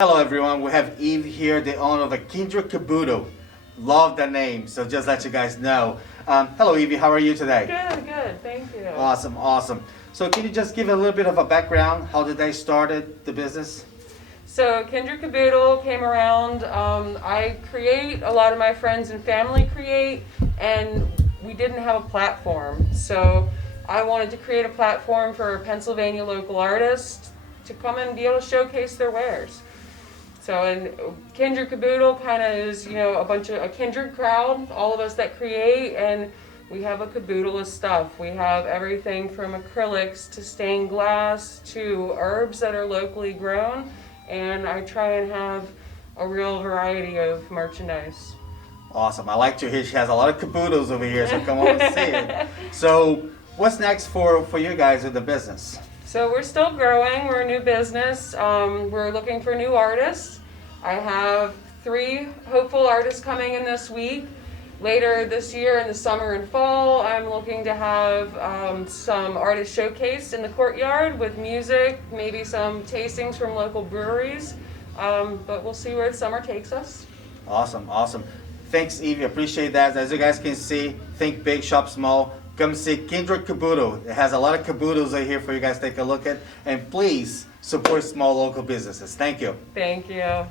Hello everyone, we have Eve here, the owner of a Kindred Kaboodle. Love the name, so just let you guys know. Hello Evie, how are you today? Good, thank you. Awesome. So can you just give a little bit of a background? How did they started the business? So Kindred Kaboodle came around. I create, a lot of my friends and family create, and we didn't have a platform. So I wanted to create a platform for Pennsylvania local artists to come and be able to showcase their wares. So, and Kindred Kaboodle kind of is, a kindred crowd, all of us that create, and we have a caboodle of stuff. We have everything from acrylics to stained glass to herbs that are locally grown, and I try and have a real variety of merchandise. Awesome, I like to hear she has a lot of caboodles over here, so come over and see it. So what's next for you guys with the business? So we're still growing, we're a new business, we're looking for new artists. I have 3 hopeful artists coming in this week. Later this year in the summer and fall, I'm looking to have some artists showcased in the courtyard with music, maybe some tastings from local breweries, but we'll see where the summer takes us. Awesome. Thanks Evie, appreciate that. As you guys can see, think big, shop small. Come see Kindred Kaboodle. It has a lot of caboodles right here for you guys to take a look at. And please support small local businesses. Thank you. Thank you.